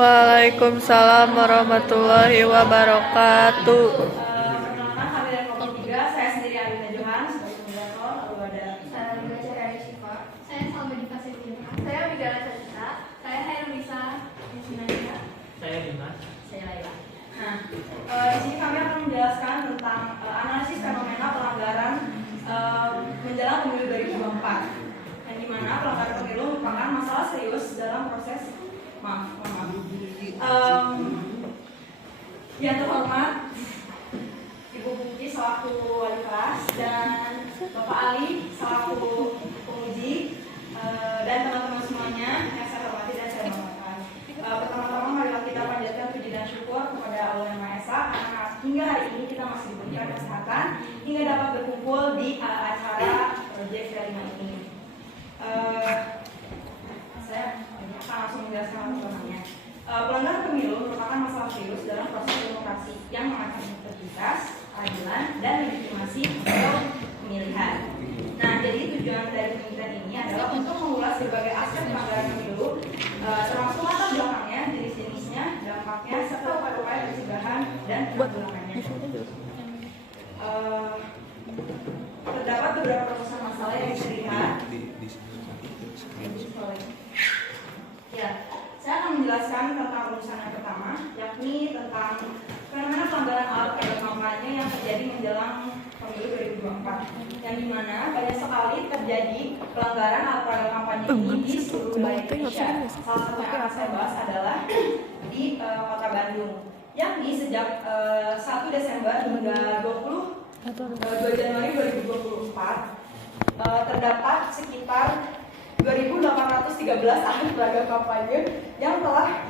Waalaikumsalam warahmatullahi wabarakatuh. Perkenalkan kami dari kelompok 3, saya sendiri Alina Johan sebagai moderator, lalu ada Saya Rinda Cahaya Syifa. Saya Salma Dika Septina. Saya Widara Cacita. Saya Hairunisa Yasminania. Saya Dimas. saya Laila. Nah, di sini kami akan menjelaskan tentang analisis fenomena pelanggaran menjelang pemilu 2024, yang dimana pelanggaran pemilu merupakan masalah serius dalam proses yang terhormat Ibu Pungki selaku wali kelas dan Bapak Ali selaku penguji dan teman-teman semuanya yang saya hormati dan saya banggakan. Pertama-tama marilah kita panjatkan puji dan syukur kepada Allah Yang Maha Esa karena hingga hari ini kita masih diberikan kesehatan hingga dapat berkumpul di acara proyek kelima ini. Saya akan langsung menjelaskan aturannya. Pelanggaran pemilu merupakan masalah serius dalam proses demokrasi yang mengancam integritas, keadilan, dan legitimasi untuk pemilihan. Nah, jadi tujuan dari pemilihan ini adalah untuk mengulas berbagai aspek pelanggaran pemilu, termasuk latar belakangnya, jenis-jenisnya, dampaknya, serta upaya-upaya pencegahan dan penanggulangannya. Terdapat beberapa rumusan masalah yang bisa dilihat. Ya, saya akan menjelaskan tentang rumusan yang pertama, yakni tentang fenomena pelanggaran alat peraga kampanye yang terjadi menjelang pemilu 2024, yang dimana banyak sekali terjadi pelanggaran alat peraga kampanye ini di seluruh wilayah Indonesia. Salah satu yang akan saya bahas adalah di Kota Bandung, yakni sejak 1 Desember hingga 2 Januari 2024 terdapat sekitar 2.813 alat peraga kampanye yang telah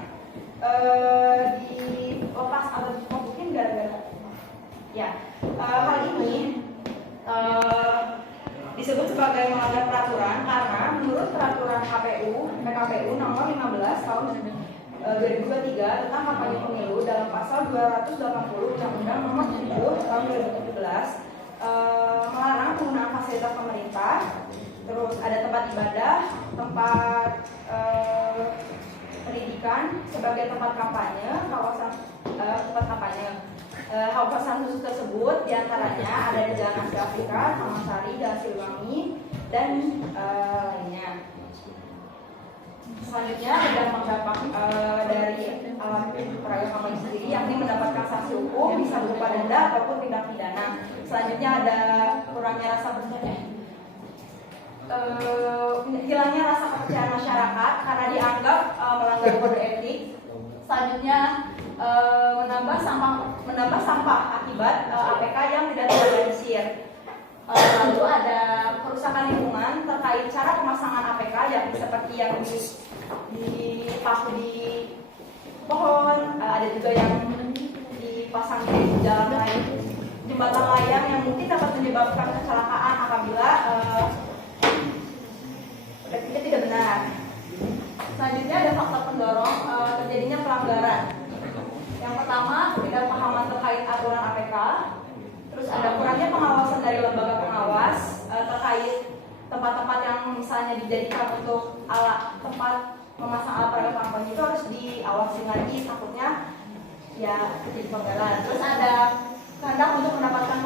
dilepas atau dimasukin gara-gara hal ini disebut sebagai melanggar peraturan karena menurut peraturan PKPU nomor 15 tahun 2023 tentang kampanye pemilu dalam pasal 280 Undang-Undang nomor 7 tahun 2017 melarang penggunaan fasilitas pemerintah. Terus ada tempat ibadah, tempat pendidikan sebagai tempat kampanye, tempat kampanye. Kawasan khusus tersebut diantaranya ada di Jalan Asia Afrika, Taman Sari, Jalan Siliwangi, dan lainnya. Selanjutnya ada dampak-dampak dari alat peraga kampanye sendiri, yakni mendapatkan sanksi hukum bisa berupa denda ataupun tindak pidana. Selanjutnya ada kurangnya rasa hilangnya rasa kepercayaan masyarakat karena dianggap melanggar kode etik. Selanjutnya menambah sampah akibat APK yang tidak terorganisir. Lalu ada kerusakan lingkungan terkait cara pemasangan APK yakni seperti yang dipaku di pohon, ada juga yang dipasang di jalan lain, jembatan layang yang mungkin dapat menyebabkan kecelakaan apabila tidak benar. Selanjutnya ada faktor pendorong terjadinya pelanggaran. Yang pertama, ketidakpahaman terkait aturan APK. Terus ada kurangnya pengawasan dari lembaga pengawas terkait tempat-tempat yang misalnya dijadikan untuk tempat memasang alat peraga kampanye itu harus diawasi lagi, takutnya ya terjadi pelanggaran. Terus ada kehendak untuk mendapatkan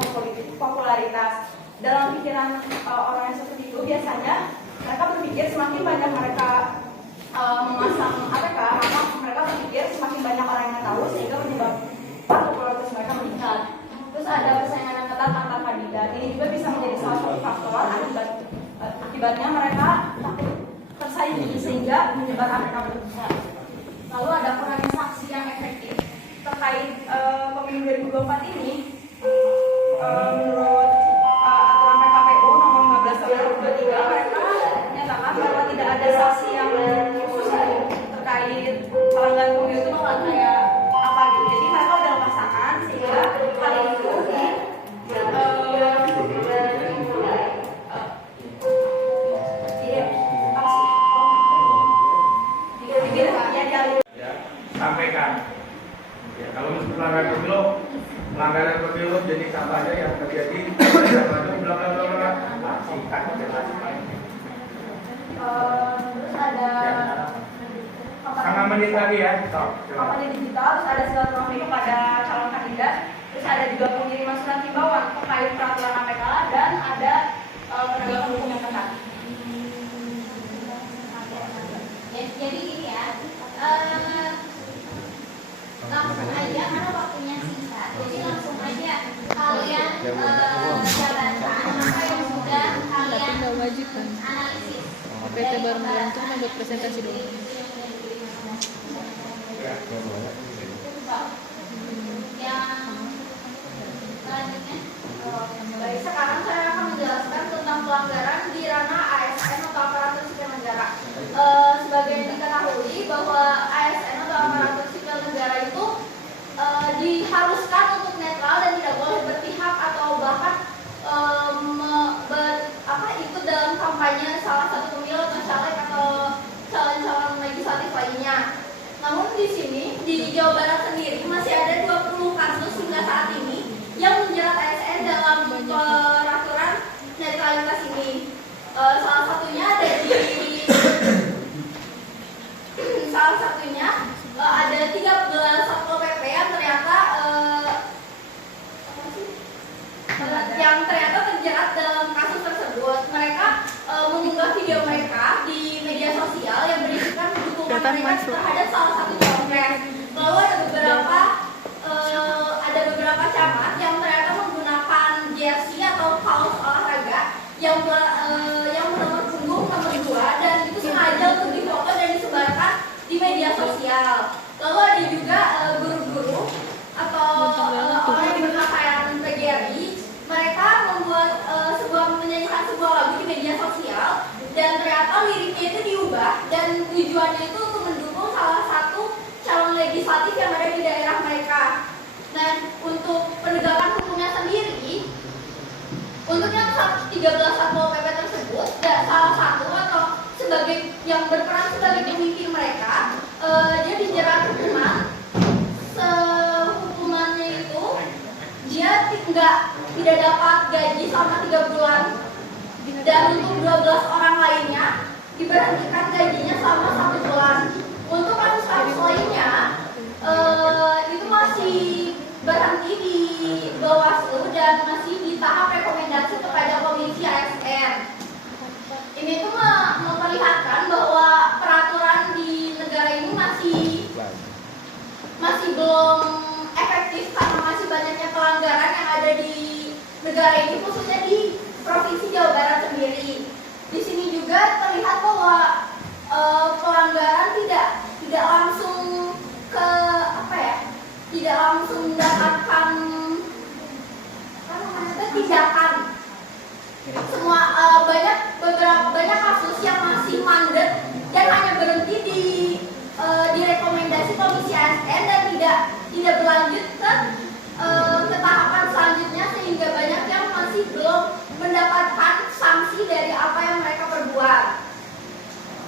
popularitas. Dalam pikiran orang yang seperti itu biasanya mereka berpikir semakin banyak mereka memasang APK, maka mereka berpikir semakin banyak orang yang tahu sehingga menyebabkan popularitas mereka meningkat. Terus ada persaingan yang ketat antar kandidat. Ini juga bisa menjadi salah satu faktor akibatnya mereka takut tersaingi sehingga menyebar APK berlebihan. Lalu ada kurangnya sanksi yang efektif terkait pemilu 2024 ini. Menurut aturan PKPU nomor 15 tahun 2023 mereka menyatakan bahwa tidak ada sanksi yang khusus terkait pelanggaran pemilu itu kayak apa gitu. Jadi mereka udah lepasan sehingga hal itu sampaikan. Ya, kalau pelanggaran pemilu jadi kampanye yang terjadi belakang singkat jelas. Terus ada sangat menit lagi ya. Stop. Kampanye digital, terus ada silaturahmi kepada calon kandidat, terus ada juga pengiriman surat himbauan terkait peraturan APK dan ada penegakan hukum yang ketat. Jadi gini ya, langsung aja karena waktunya singkat, jadi langsung aja kalian jalankan apa yang sudah Tapi kalian nggak wajib kan. analisis. PT bareng-bareng itu cuma buat presentasi doang. Yang selanjutnya, Baik, sekarang saya akan menjelaskan tentang pelanggaran di ranah ASN atau aparatur sipil negara. Sebagai yang diketahui bahwa ASN atau aparatur sipil negara itu diharuskan untuk netral dan tidak boleh berpihak atau bahkan ikut dalam kampanye salah satu pemilu atau caleg atau calon-calon legislatif lainnya. Namun di sini di Jawa Barat sendiri masih ada 20 kasus hingga saat ini yang menjerat ASN dalam peraturan netralitas ini. Salah satunya ada ada 13 Satpol PP yang ternyata terjerat dalam kasus tersebut. Mereka mengunggah video mereka di media sosial yang berisikan dukungan mereka terhadap salah satu cawapres. Lalu ada beberapa camat yang ternyata menggunakan jersey atau kaos olahraga yang bernomor punggung nomor 2 dan itu sengaja untuk difoto dan disebarkan di media sosial. Lalu ada juga guru-guru atau orang yang berpakaian PGRI, mereka membuat menyanyikan sebuah lagu di media sosial dan ternyata liriknya itu diubah dan tujuannya itu untuk mendukung salah satu calon legislatif yang ada di daerah mereka. Dan untuk penegakan hukumnya sendiri, untuk yang 13 Satpol PP tersebut, salah satu atau sebagai yang berperan sebagai pemimpin mereka, dia dijerat hukuman. Hukumannya itu dia tidak dapat gaji selama 3 bulan dan untuk 12 orang lainnya diberhentikan gajinya selama 1 bulan. Untuk kasus-kasus lainnya itu masih berhenti di Bawaslu dan masih di tahap rekomendasi kepada Komisi ASN. Ini tuh memperlihatkan bahwa peraturan di negara ini masih belum efektif karena masih banyaknya pelanggaran yang ada di negara ini, khususnya di Provinsi Jawa Barat sendiri. Di sini juga terlihat bahwa pelanggaran tidak langsung tidak langsung mendapatkan tindakan. Semua banyak kasus yang masih mandek dan hanya berhenti di rekomendasi Komisi ASN dan tidak berlanjut ke tahapan selanjutnya, sehingga banyak yang masih belum mendapatkan sanksi dari apa yang mereka perbuat.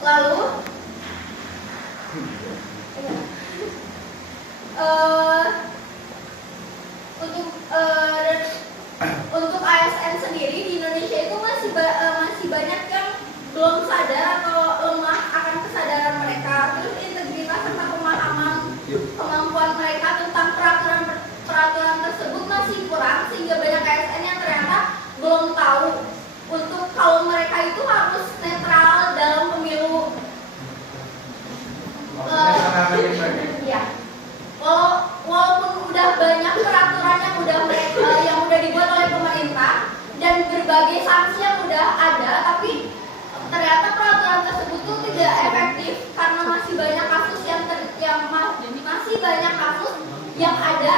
Lalu untuk ASN sendiri di Indonesia itu masih banyak yang belum sadar atau lemah akan kesadaran mereka. Terus integritas serta kemampuan mereka tentang peraturan tersebut masih kurang, sehingga banyak ASN yang ternyata belum tahu untuk kalau mereka itu harus netral dalam pemilu. Ya. Walaupun udah banyak peraturan yang udah dibuat oleh pemerintah dan berbagai sanksi yang udah ada, tapi ternyata peraturan tersebut tuh tidak efektif karena masih banyak kasus yang ada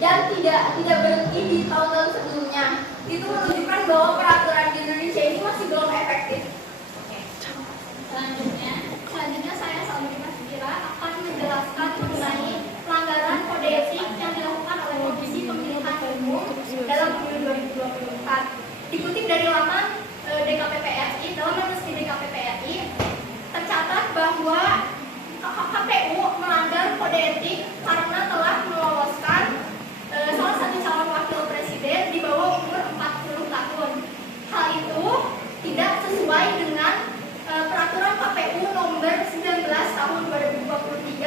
dan tidak berhenti di tahun-tahun sebelumnya. Itu menunjukkan bahwa peraturan di Indonesia ini masih belum efektif. Oke. Selanjutnya saya Salmi Masjira akan menjelaskan mengenai pelanggaran kode etik yang dilakukan oleh Komisi Pemilihan Umum dalam pemilu 2024. Dikutip dari laman DKPP-RI, dalam resmi DKPP-RI tercatat bahwa KPU melanggar kode etik karena telah meloloskan salah satu calon wakil presiden di bawah umur 40 tahun. Hal itu tidak sesuai dengan peraturan KPU nomor 19 tahun 2023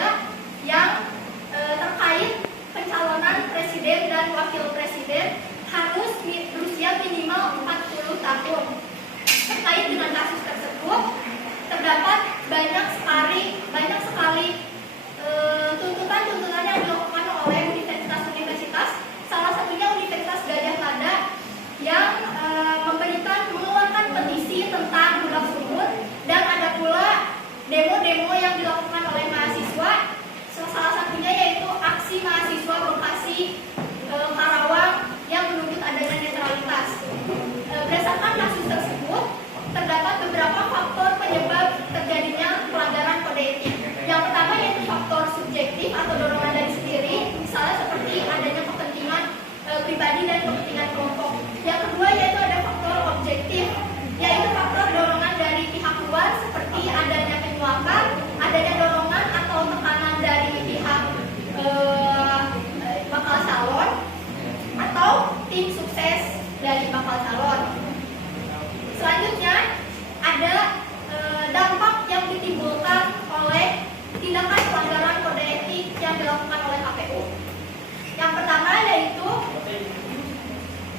aksi mahasiswa Bekasi Karawang yang menuntut adanya netralitas. Berdasarkan kasus tersebut, terdapat beberapa faktor penyebab terjadinya pelanggaran kode etik. Yang pertama yaitu faktor subjektif atau dorongan dari sendiri, misalnya seperti adanya kepentingan pribadi dan kepentingan kelompok. Yang kedua yaitu ada faktor objektif, yaitu faktor dorongan dari pihak luar seperti adanya penyuapan, adanya dorongan atau tekanan dari pihak bakal calon atau tim sukses dari bakal calon. Selanjutnya ada dampak yang ditimbulkan oleh tindakan pelanggaran kode etik yang dilakukan oleh KPU. Yang pertama yaitu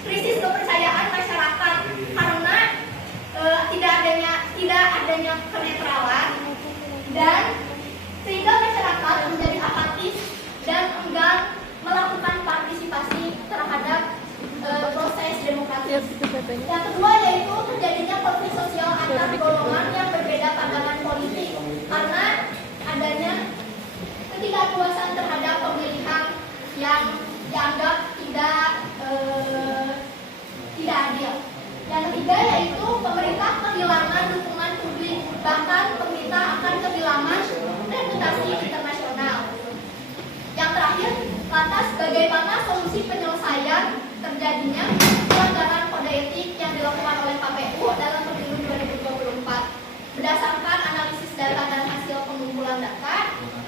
krisis kepercayaan masyarakat karena tidak adanya kenetralan, dan sehingga masyarakat menjadi apatis dan enggan melakukan partisipasi terhadap proses demokratis. Yang kedua yaitu terjadinya konflik sosial antar golongan yang berbeda pandangan politik karena adanya ketidakpuasan terhadap pemilihan yang dianggap tidak adil. Yang ketiga yaitu pemerintah kehilangan dukungan publik, bahkan pemerintah akan kehilangan reputasi internasional. Yang terakhir, lantas bagaimana solusi penyelesaian terjadinya pelanggaran kode etik yang dilakukan oleh KPU dalam pemilu 2024? Berdasarkan analisis data dan hasil pengumpulan data,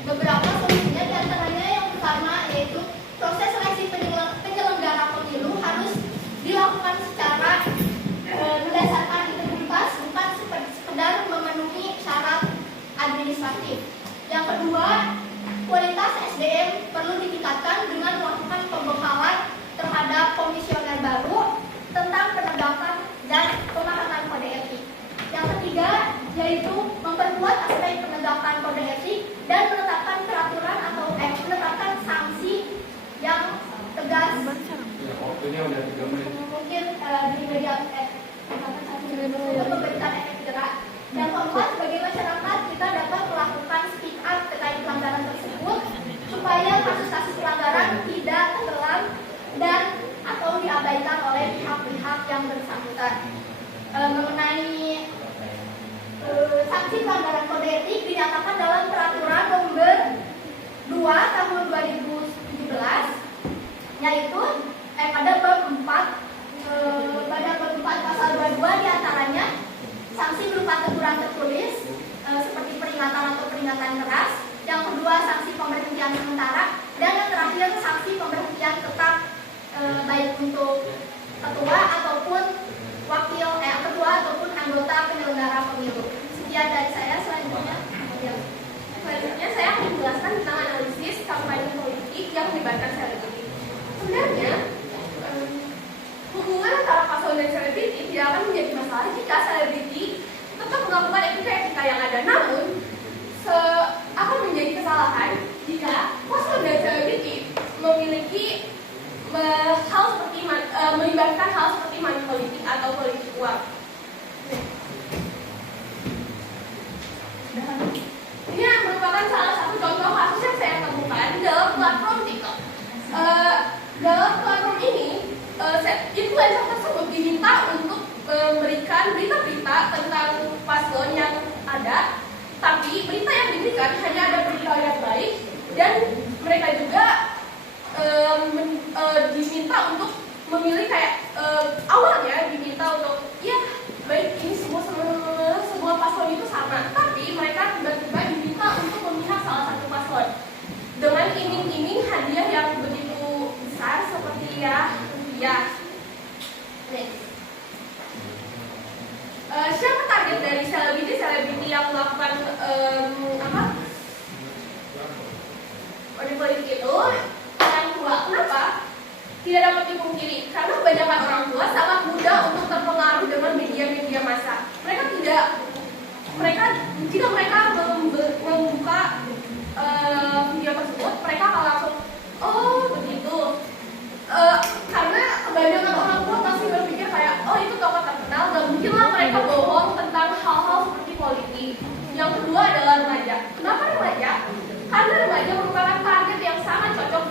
beberapa solusinya diantaranya yang pertama yaitu proses seleksi penyelenggara pemilu harus dilakukan secara berdasarkan integritas, bukan sekedar memenuhi syarat administratif. Yang kedua, kualitas SDM perlu ditingkatkan dengan melakukan pembekalan terhadap komisioner baru tentang penegakan dan pemahaman kode etik. Yang ketiga, yaitu memperkuat aspek penegakan kode etik dan menetapkan peraturan atau menetapkan sanksi yang tegas. Waktunya udah 3 menit. Mungkin di media memberikan efek jerak. Yang keempat, sebagai masyarakat kita dapat melakukan speak up terkait pelanggaran tersebut supaya kasus-kasus pelanggaran tidak tenggelam dan atau diabaikan oleh pihak-pihak yang bersangkutan. Mengenai sanksi pelanggaran kode etik dinyatakan dalam peraturan nomor 2 tahun 2017, yaitu pada bab 4 pasal 22 diantaranya sanksi berupa teguran tertulis seperti peringatan atau peringatan keras. Yang kedua sanksi pemberhentian sementara, dan yang terakhir sanksi pemberhentian tetap baik untuk ketua ataupun ketua ataupun anggota penyelenggara pemilu. Sekian dari saya. Selanjutnya saya akan menjelaskan tentang analisis kampanye politik yang melibatkan selebriti. Sebenarnya hubungan antara paslon dan selebriti tidak akan menjadi masalah jika selebriti tetap melakukan etika yang ada. Namun akan menjadi kesalahan jika paslon dan selebriti memiliki melibatkan hal seperti money politik atau politik uang. Ini merupakan salah satu contoh kasus yang saya temukan dalam platform TikTok. Dalam platform ini, influencer tersebut diminta untuk memberikan berita-berita tentang paslon yang ada, tapi berita yang diberikan hanya ada berita yang baik, dan mereka juga diminta untuk memilih awalnya diminta untuk baik ini semua paslon itu sama, tapi mereka tiba-tiba diminta untuk memihak salah satu paslon dengan iming-iming hadiah yang begitu besar seperti rupiah. Siapa target dari selebriti yang melakukan politik itu? Orang tua. Kenapa? Tidak dapat dipungkiri, karena kebanyakan orang tua sangat mudah untuk terpengaruh dengan media-media massa. Jika mereka membuka video tersebut, mereka akan langsung, oh begitu. Karena kebanyakan orang tua masih berpikir itu tokoh terkenal, dan mungkinlah mereka bohong tentang hal-hal seperti politik. Yang kedua adalah remaja. Kenapa remaja? Karena remaja merupakan target yang sangat cocok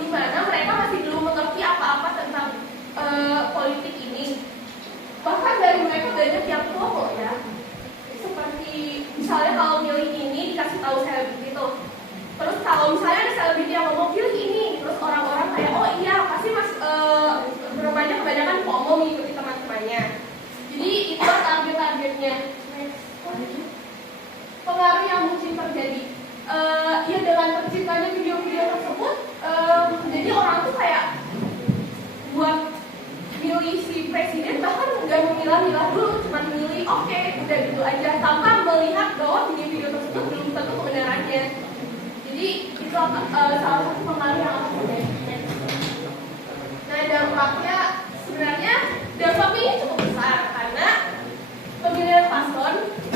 FOMO mengikuti teman-temannya. Jadi itu target-targetnya. Pengaruh yang mungkin terjadi, ya dengan terciptanya video-video tersebut, jadi orang tuh kayak buat milih si presiden bahkan nggak memilah-milah dulu, cuma milih oke, udah gitu aja tanpa melihat bahwa video-video tersebut belum tentu kebenarannya. Jadi itu salah satu pengaruh yang akan terjadi. Nah dampaknya sebenarnya dampaknya cukup besar karena pemilihan paslon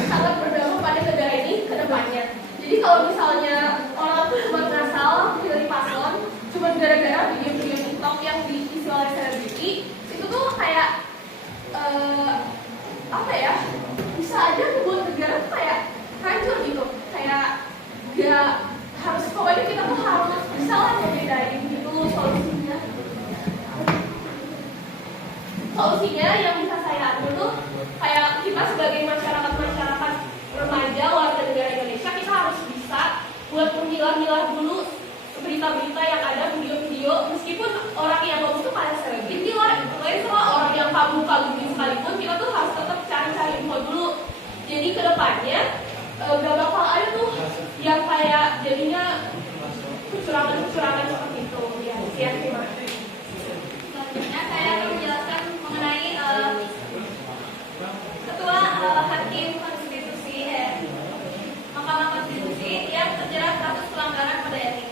sangat berdampak pada negara ini ke depannya. Jadi kalau misalnya orang tuh cuma ngasal pilih paslon cuma gara-gara video-video TikTok yang diisi oleh selebriti, itu tuh kayak apa ya, bisa aja membuat negara tuh kayak hancur gitu, kayak gak harus, pokoknya kita tuh harus bisa lah membedain gitu solusinya yang bisa saya atur tuh kayak kita sebagai masyarakat remaja warga negara Indonesia, kita harus bisa buat memilah-milah dulu berita-berita yang ada, video-video, meskipun orang yang ngomong itu pada selebriti lah, influencer lah, orang yang kamu-kamu sekalipun, kita tuh harus tetap cari-cari info dulu. Jadi kedepannya gak bakal ada tuh yang kayak jadinya kecurangan-kecurangan seperti itu. Ya, sekian terima kasih. Selanjutnya saya akan menjelaskan mengenai Ketua Hakim Konstitusi Mahkamah Konstitusi yang terjerat kasus pelanggaran kode etik.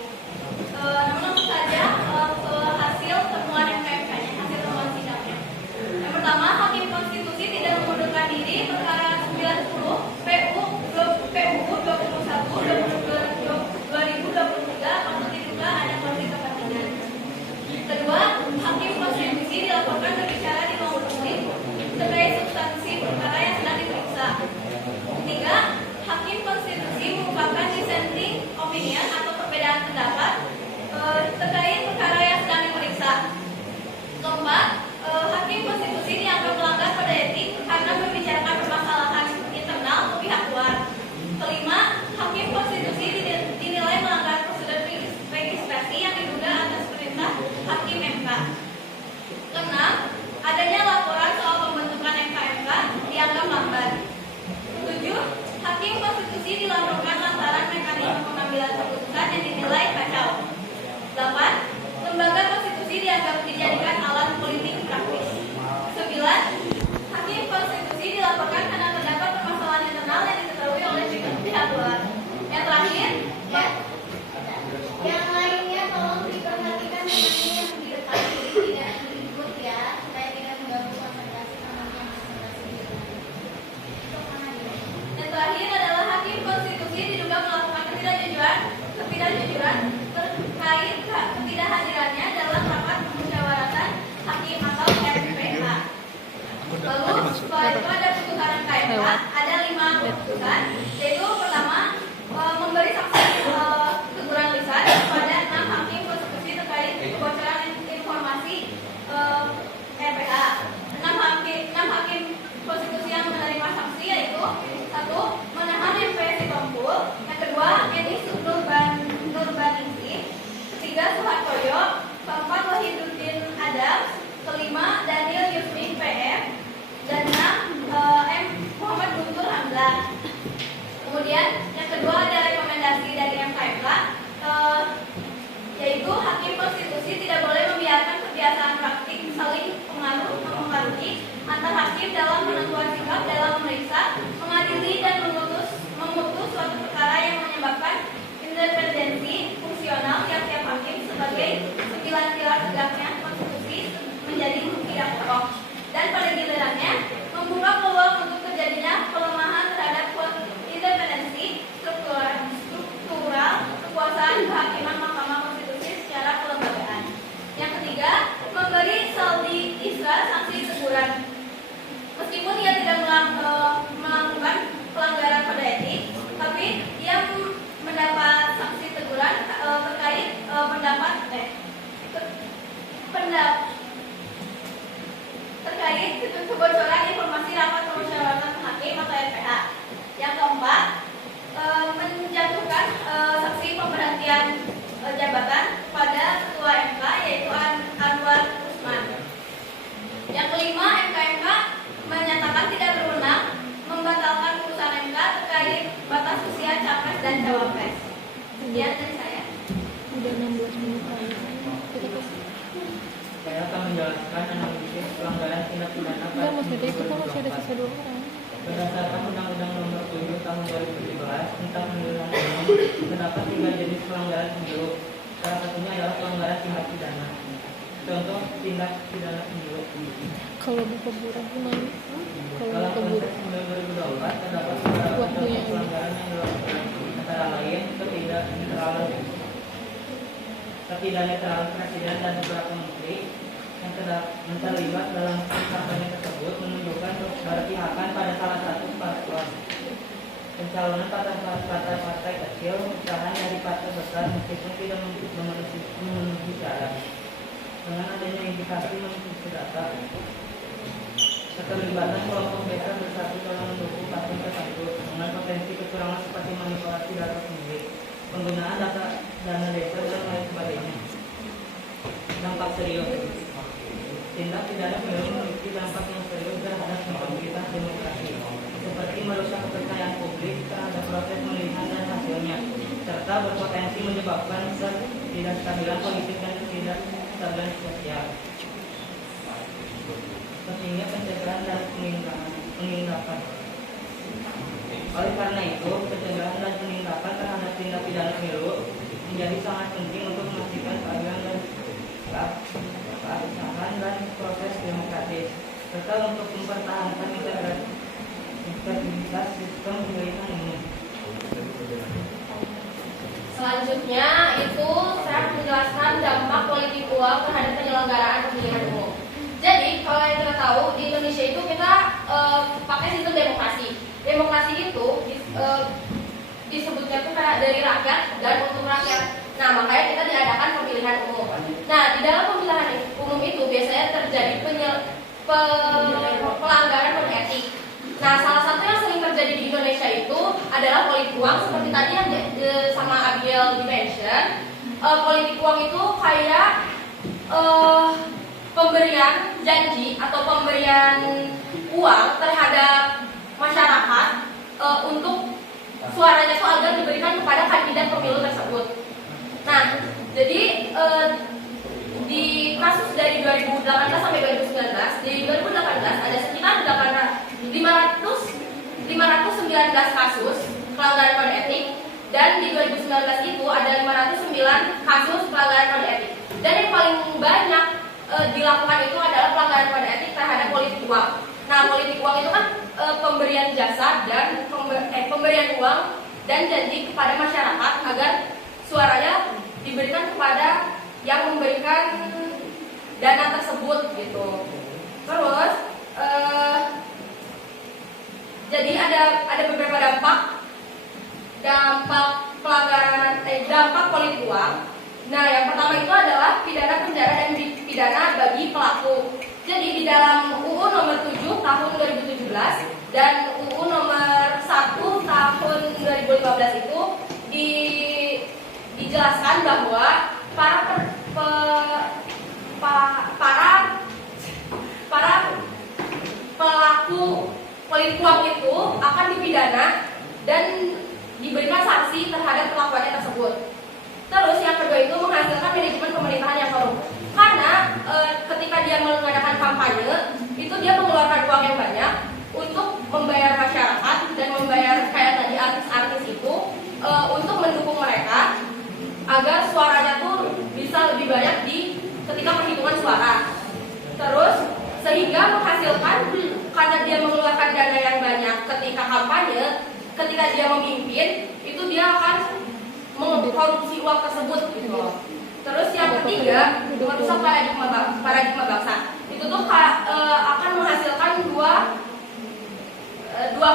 Namun langsung saja ke hasil temuan MKMK-nya, hasil temuan sidangnya. Yang pertama, Hakim Konstitusi tidak mengundurkan diri perkara 90 PUU 21 2023 untuk diduga ada konflik kepentingan. Kedua, Hakim Konstitusi dilaporkan berbicara di ruang publik terkait substansi perkara yang sedang diperiksa. Ketiga, Hakim Konstitusi mengungkapkan dissenting opinion atau perbedaan pendapat terkait perkara yang sedang diperiksa. Keempat, Hakim Konstitusi dianggap melanggar kode etik karena membicarakan permasalahan internal ke pihak luar. Kelima, Hakim Konstitusi dinilai melanggar prosedur registrasi yang diduga atas perintah Hakim MK. Keenam, adanya laporan soal pembentukan MK-MK dianggap lambat. 7. Hakim Konstitusi dilaporkan lantaran mekanisme pengambilan keputusan yang dinilai kacau. 8. Lembaga konstitusi dianggap dijadikan alat politik praktis. 9. Hakim Konstitusi dilaporkan karena terdapat permasalahan internal yang diketahui oleh pihak luar. Yang terakhir, yang lainnya tolong diperhatikan namanya yang di depan ini tidak diribut ya, supaya tidak mengganggu konsentrasi teman-teman masing-masing. yang terakhir adalah Hakim Konstitusi diduga melakukan ketidakjujuran terkait ketidakhadirannya dalam rapat musyawaratan hakim atau RPH. Lalu setelah itu ada putusan MKMK, ada 5 putusan, yaitu pertama memberi saksi teguran lisan kepada 6 hakim konstitusi terkait kebocoran informasi RPH. 6 hakim konstitusi yang menerima sanksi yaitu 1. Menahan MP Sitompul, yang kedua Edi Nurbaningsih, ketiga Suhartoyo, keempat Wahiduddin Adams, kelima Daniel Yusmin PM, dan 6 Muhammad Guntur Hamzah. Sekian dari saya. Udah 16 menit kali. Kita kasih. Saya akan menjelaskan analisis pelanggaran tindak pidana Enggak, maksudnya itu kan masih ada sisa 2 orang. berdasarkan Undang-Undang Nomor 7 Tahun 2017 tentang Pemilihan Umum. Terdapat 3 jenis pelanggaran pemilu. Salah satunya adalah pelanggaran tindak pidana. Contoh tindak pidana pemilu. Kalau buka buran gimana? Kalau Dalam buka buran. konteks pemilu 2024 terdapat beberapa Waktunya contoh pelanggaran yang dilakukan, antara lain ketidaknetralan presiden dan beberapa menteri yang terlibat dalam kampanye tersebut menunjukkan keberpihakan pada salah satu paslon. Pencalonan partai kecil, pecahan dari partai besar meskipun tidak memenuhi syarat. Dengan adanya indikasi menuju data, keterlibatan kelompok desa bersatu dalam mendukung paslon tertentu dengan potensi kecurangan seperti manipulasi data pemilih, penggunaan dana desa dan lain sebagainya. Dampak serius. Tindak pidana pemilu memiliki dampak yang serius terhadap stabilitas demokrasi, seperti merusak kepercayaan publik terhadap proses pemilihan dan hasilnya, serta berpotensi menyebabkan ketidakstabilan politik dan ketidakstabilan sosial. Pentingnya pencegahan dan penindakan. Oleh karena itu, pencegahan dan penindakan terhadap tindak pidana pemilu menjadi sangat penting untuk memastikan keadilan dan keabsahan dan proses demokratis, serta untuk mempertahankan integritas sistem pemilihan umum. Selanjutnya itu saya akan menjelaskan dampak politik uang terhadap penyelenggaraan pemilihan umum. Jadi kalau yang kita tahu di Indonesia itu kita pakai sistem demokrasi. Demokrasi itu disebutnya tuh kayak dari rakyat dan untuk rakyat. Nah makanya kita diadakan pemilihan umum. Nah di dalam pemilihan umum itu biasanya terjadi pelanggaran kode etik. Nah salah satu yang sering terjadi di Indonesia itu adalah politik uang seperti tadi yang sama Abiel di-mention. Politik uang itu kayak pemberian janji atau pemberian uang terhadap masyarakat untuk suaranya itu agar diberikan kepada kandidat pemilu tersebut. Nah, jadi di kasus dari 2018 sampai 2019, di 2018 ada sekitar 519 kasus pelanggaran kode etik, dan di 2019 itu ada 509 kasus pelanggaran kode etik. Dan yang paling banyak dilakukan itu adalah pelanggaran kode etik terhadap politik uang. Nah, politik uang itu kan pemberian jasa dan pemberian uang dan janji kepada masyarakat agar suaranya diberikan kepada yang memberikan dana tersebut gitu. Terus jadi ada beberapa dampak pelanggaran dampak politik uang. Nah, yang pertama itu adalah pidana penjara dan pidana bagi pelaku. Jadi di dalam UU nomor 7 tahun 2017 dan UU nomor 1 tahun 2015 itu dijelaskan bahwa para pelaku politik uang itu akan dipidana dan diberikan sanksi terhadap kelakuannya tersebut. Terus yang kedua itu menghasilkan manajemen pemerintahan yang korup. Karena ketika dia mengadakan kampanye, itu dia mengeluarkan uang yang banyak untuk membayar masyarakat dan membayar kayak tadi artis-artis itu untuk mendukung mereka agar suaranya tuh bisa lebih banyak ketika perhitungan suara. Terus sehingga menghasilkan karena dia mengeluarkan dana yang banyak ketika kampanye, ketika dia memimpin, itu dia akan mengkorupsi uang tersebut gitu. Terus yang ketiga, merusak paradigma bangsa. Itu tuh akan menghasilkan dua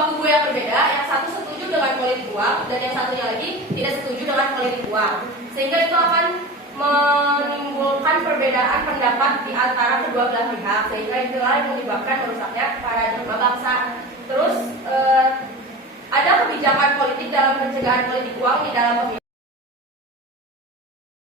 kubu yang berbeda. Yang satu setuju dengan politik uang dan yang satunya lagi tidak setuju dengan politik uang. Sehingga itu akan menimbulkan perbedaan pendapat di antara kedua belah pihak. Sehingga itulah yang menyebabkan merusaknya paradigma bangsa. Terus ada kebijakan politik dalam pencegahan politik uang di dalam pemilu.